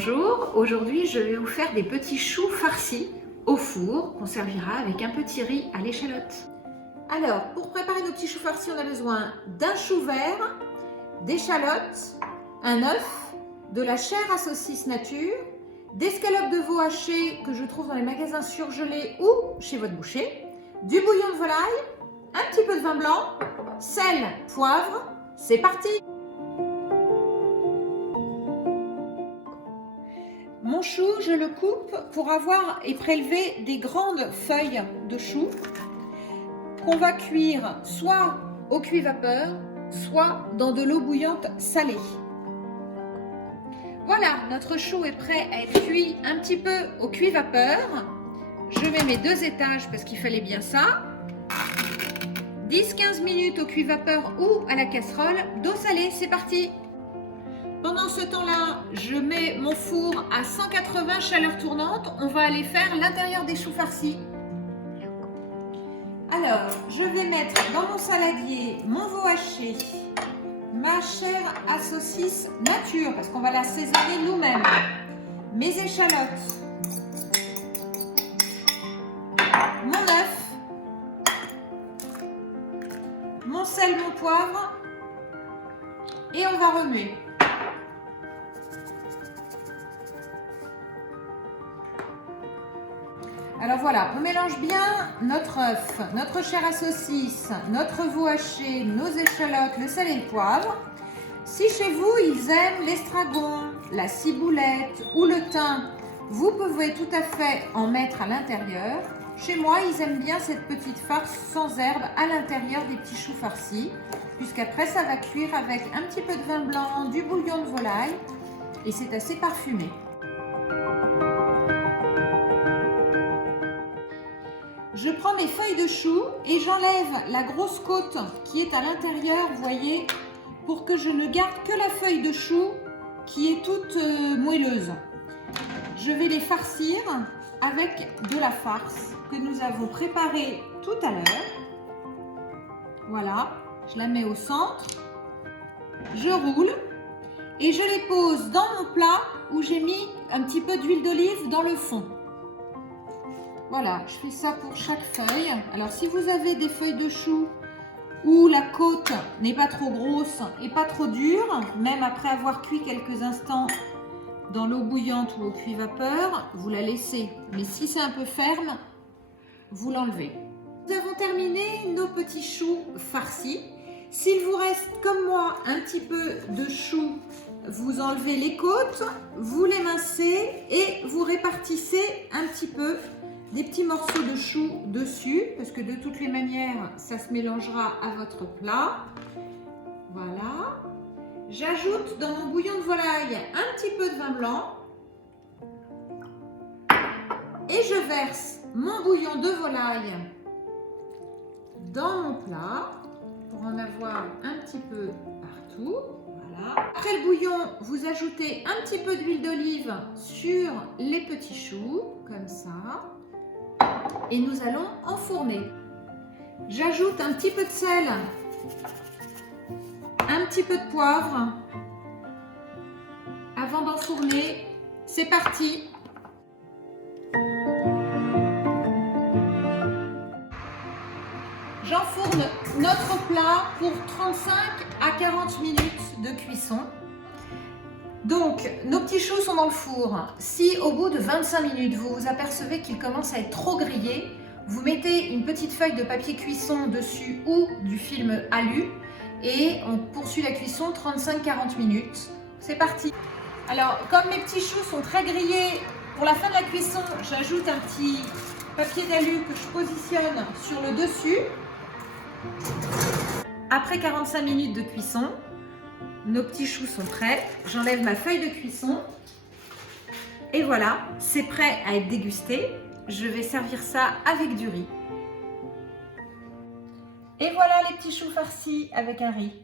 Bonjour, aujourd'hui je vais vous faire des petits choux farcis au four qu'on servira avec un petit riz à l'échalote. Alors, pour préparer nos petits choux farcis, on a besoin d'un chou vert, d'échalotes, un œuf, de la chair à saucisse nature, d'escalope de veau hachée que je trouve dans les magasins surgelés ou chez votre boucher, du bouillon de volaille, un petit peu de vin blanc, sel, poivre. C'est parti! Mon chou, je le coupe pour avoir et prélever des grandes feuilles de chou qu'on va cuire soit au cuit-vapeur, soit dans de l'eau bouillante salée. Voilà, notre chou est prêt à être cuit un petit peu au cuit-vapeur. Je mets mes 2 étages parce qu'il fallait bien ça. 10-15 minutes au cuit-vapeur ou à la casserole. D'eau salée, c'est parti! Pendant ce temps-là, je mets mon four à 180 chaleur tournante. On va aller faire l'intérieur des choux farcis. Alors, je vais mettre dans mon saladier mon veau haché, ma chair à saucisse nature, parce qu'on va l'assaisonner nous-mêmes, mes échalotes, mon œuf, mon sel, mon poivre, et on va remuer. Alors voilà, on mélange bien notre œuf, notre chair à saucisse, notre veau haché, nos échalotes, le sel et le poivre. Si chez vous, ils aiment l'estragon, la ciboulette ou le thym, vous pouvez tout à fait en mettre à l'intérieur. Chez moi, ils aiment bien cette petite farce sans herbe à l'intérieur des petits choux farcis, puisqu'après, ça va cuire avec un petit peu de vin blanc, du bouillon de volaille, et c'est assez parfumé. Je prends mes feuilles de chou et j'enlève la grosse côte qui est à l'intérieur, vous voyez, pour que je ne garde que la feuille de chou qui est toute moelleuse. Je vais les farcir avec de la farce que nous avons préparée tout à l'heure. Voilà, je la mets au centre, je roule et je les pose dans mon plat où j'ai mis un petit peu d'huile d'olive dans le fond. Voilà, je fais ça pour chaque feuille. Alors, si vous avez des feuilles de chou où la côte n'est pas trop grosse et pas trop dure, même après avoir cuit quelques instants dans l'eau bouillante ou au cuit-vapeur, vous la laissez. Mais si c'est un peu ferme, vous l'enlevez. Nous avons terminé nos petits choux farcis. S'il vous reste, comme moi, un petit peu de chou, vous enlevez les côtes, vous l'émincez et vous répartissez un petit peu des petits morceaux de chou dessus, parce que de toutes les manières, ça se mélangera à votre plat. Voilà. J'ajoute dans mon bouillon de volaille un petit peu de vin blanc. Et je verse mon bouillon de volaille dans mon plat, pour en avoir un petit peu partout. Voilà. Après le bouillon, vous ajoutez un petit peu d'huile d'olive sur les petits choux, comme ça. Et nous allons enfourner. J'ajoute un petit peu de sel, un petit peu de poivre avant d'enfourner. C'est parti! J'enfourne notre plat pour 35 à 40 minutes de cuisson. Donc, nos petits choux sont dans le four. Si au bout de 25 minutes, vous vous apercevez qu'ils commencent à être trop grillés, vous mettez une petite feuille de papier cuisson dessus ou du film alu et on poursuit la cuisson 35-40 minutes. C'est parti! Alors, comme mes petits choux sont très grillés, pour la fin de la cuisson, j'ajoute un petit papier d'alu que je positionne sur le dessus. Après 45 minutes de cuisson, nos petits choux sont prêts. J'enlève ma feuille de cuisson. Et voilà, c'est prêt à être dégusté. Je vais servir ça avec du riz. Et voilà les petits choux farcis avec un riz.